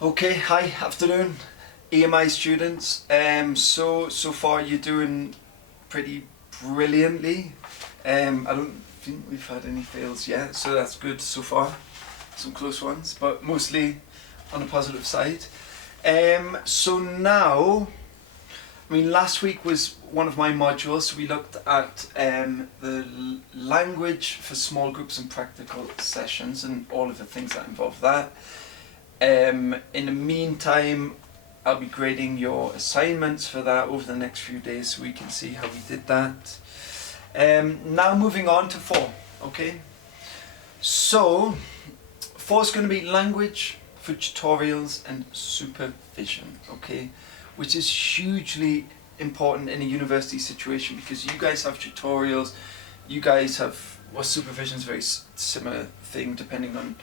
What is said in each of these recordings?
Okay, hi, afternoon, EMI students. So far you're doing pretty brilliantly. I don't think we've had any fails yet, so that's good so far. Some close ones, but mostly on the positive side. So now, last week was one of my modules. So we looked at the language for small groups and practical sessions and all of the things that involve that. In the meantime, I'll be grading your assignments for that over the next few days so we can see how we did that. Now moving on to 4, okay? So, 4 is going to be language for tutorials and supervision, okay? Which is hugely important in a university situation because you guys have tutorials, you guys have, well, supervision is a very similar thing depending on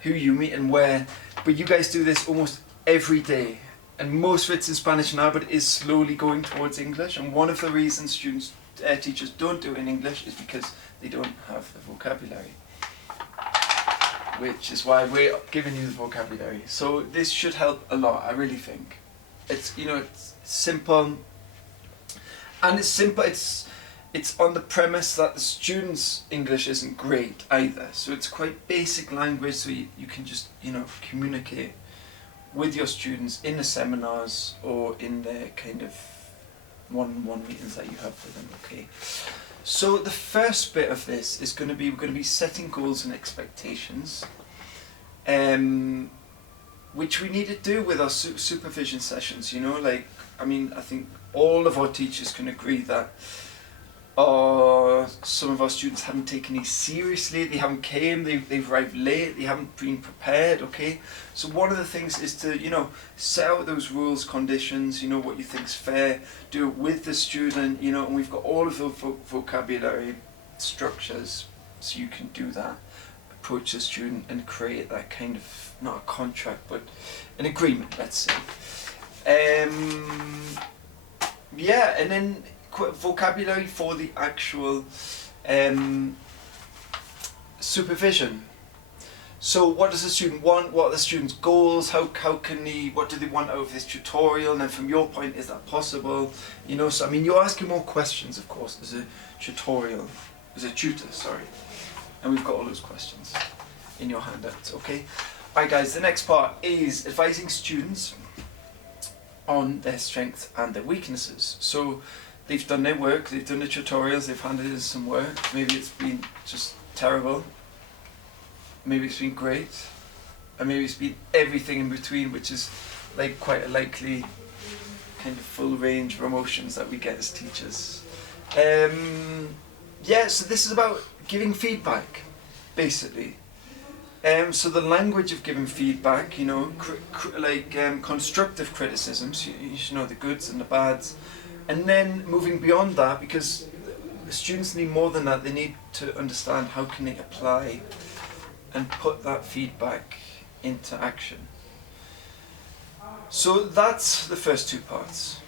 who you meet and where, but you guys do this almost every day, and most of it's in Spanish now, but it is slowly going towards English. And one of the reasons teachers don't do it in English is because they don't have the vocabulary, which is why we're giving you the vocabulary. So this should help a lot, I really think. It's it's simple, and it's on the premise that the students' English isn't great either. So it's quite basic language, so you can just, communicate with your students in the seminars or in the kind of one-on-one meetings that you have with them, okay? So the first bit of this is we're going to be setting goals and expectations, which we need to do with our supervision sessions, I think all of our teachers can agree that some of our students haven't taken these seriously, they haven't came, they've arrived late, they haven't been prepared, okay? So one of the things is to, set out those rules, conditions, what you think's fair, do it with the student, and we've got all of the vocabulary structures so you can do that, approach the student and create that kind of, not a contract, but an agreement, let's say. Yeah, and then vocabulary for the actual supervision. So what does the student want? What are the student's goals? What do they want out of this tutorial? And then from your point, is that possible? So you're asking more questions, of course, as a tutor, sorry. And we've got all those questions in your handouts, okay? Alright guys, the next part is advising students on their strengths and their weaknesses. So they've done their work, they've done the tutorials, they've handed in some work. Maybe it's been just terrible, maybe it's been great, and maybe it's been everything in between, which is like quite a likely kind of full range of emotions that we get as teachers. Yeah, so this is about giving feedback, basically. So the language of giving feedback, constructive criticisms, you should know the goods and the bads. And then moving beyond that, because the students need more than that, they need to understand how can they apply and put that feedback into action. So that's the first 2 parts,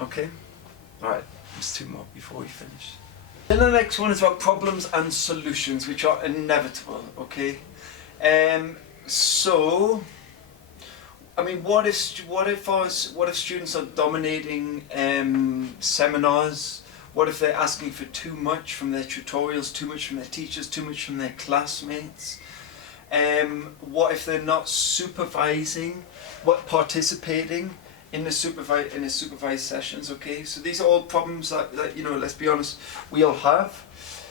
okay? Alright, there's 2 more before we finish. Then the next one is about problems and solutions, which are inevitable, okay? What if students are dominating seminars? What if they're asking for too much from their tutorials, too much from their teachers, too much from their classmates? What if they're not supervising, participating in the supervised sessions? Okay, so these are all problems that let's be honest, we all have.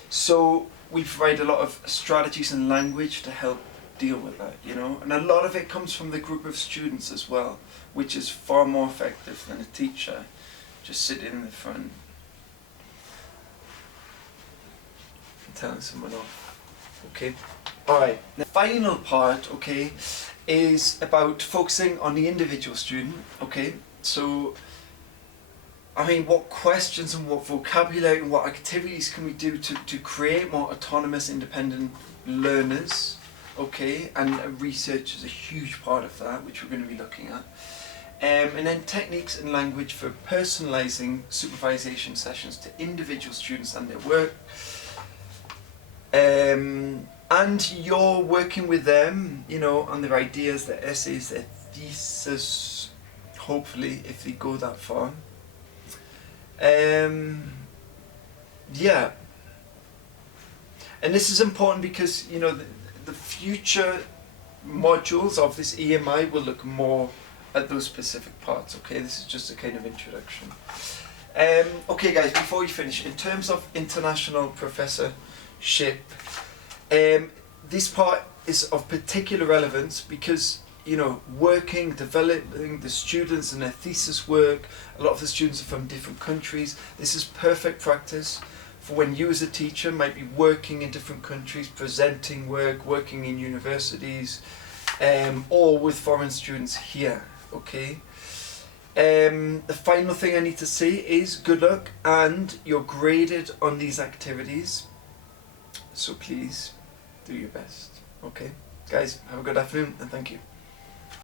So we provide a lot of strategies and language to help deal with that, and a lot of it comes from the group of students as well, which is far more effective than a teacher just sitting in the front and telling someone off. Okay, alright, the final part, okay, is about focusing on the individual student. Okay, so what questions and what vocabulary and what activities can we do to create more autonomous, independent learners? Okay, and research is a huge part of that, which we're going to be looking at. And then techniques and language for personalising supervision sessions to individual students and their work. And you're working with them, on their ideas, their essays, their thesis, hopefully, if they go that far. Yeah. And this is important because, you know, the future modules of this EMI will look more at those specific parts, okay? This is just a kind of introduction. Okay guys, before we finish, in terms of international professorship, this part is of particular relevance because, you know, developing the students and their thesis work, a lot of the students are from different countries. This is perfect practice for when you as a teacher might be working in different countries, presenting work, working in universities, or with foreign students here, okay? The final thing I need to say is good luck, and you're graded on these activities, so please do your best, okay? Guys, have a good afternoon and thank you.